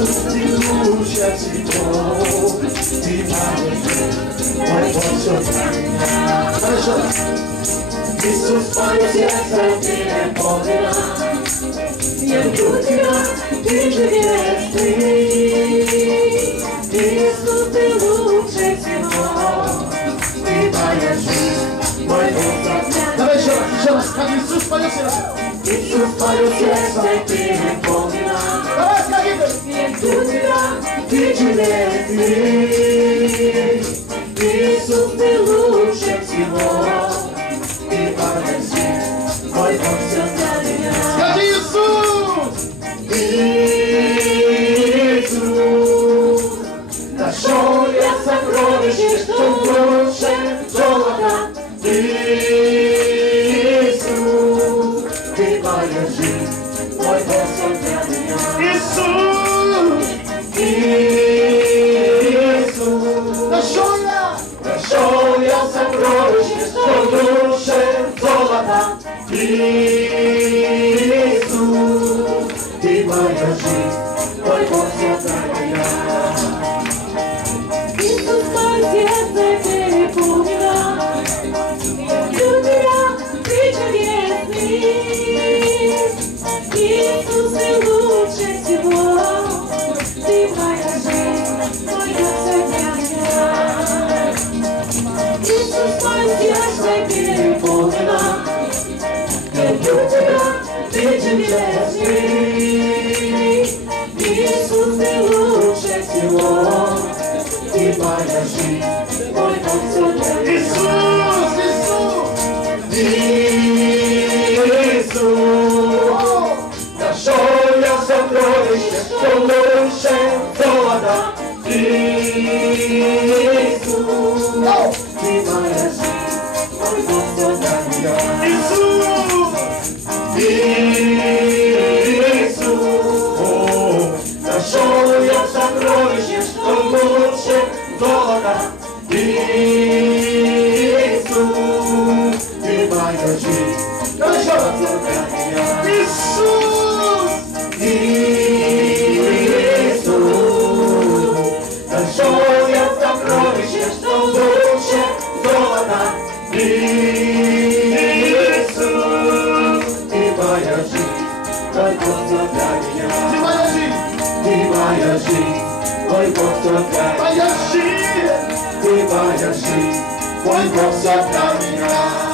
Иисус, ты лучше всего, ты моя жизнь, мой Бог все для меня. Хорошо. Иисус, мое сердце ты наполнена, я люблю тебя, ты чудесный. Иисус, ты лучше всего, ты моя жизнь, мой Бог для меня. Давай еще раз, как Иисус, мое сердце. Иисус, мое сердце ты наполнена, давай скажи, я люблю тебя, ты чудесный. Иисус, ты лучше всего. Мой Бог все для меня. Скажи Иисус! Иисус, нашел я сокровище, что лучше золота. Иисус, ты моя жизнь, мой Бог все для меня. Иисус! Иисус, нашел я сокровище, что лучше золота. Иисус, ты моя жизнь, мой Бог все для меня. Иисус, мое сердце переполнено, я люблю тебя, ты чудесный. Иисус, ты лучше всего, ты моя жизнь, мой Бог все для меня. Иисус, мое сердце переполнено, я люблю тебя, ты чудесный. Иисус, ты лучше всего, ты моя жизнь, мой Бог все для меня. Иисус, Иисус, нашел я сокровище, что лучше золота. Иисус, ты моя жизнь, мой Бог все для меня. Иисус, нашел я сокровище, что лучше золота. Иисус, ты моя жизнь, еще раз для меня. Иисус, Иисус, нашел я сокровище, что лучше золота. Иисус, ты моя жизнь, мой Бог все для меня. Ты моя жизнь, ты моя жизнь, мой Бог все для меня. Моя жизнь, ты моя жизнь, мой Бог все для меня.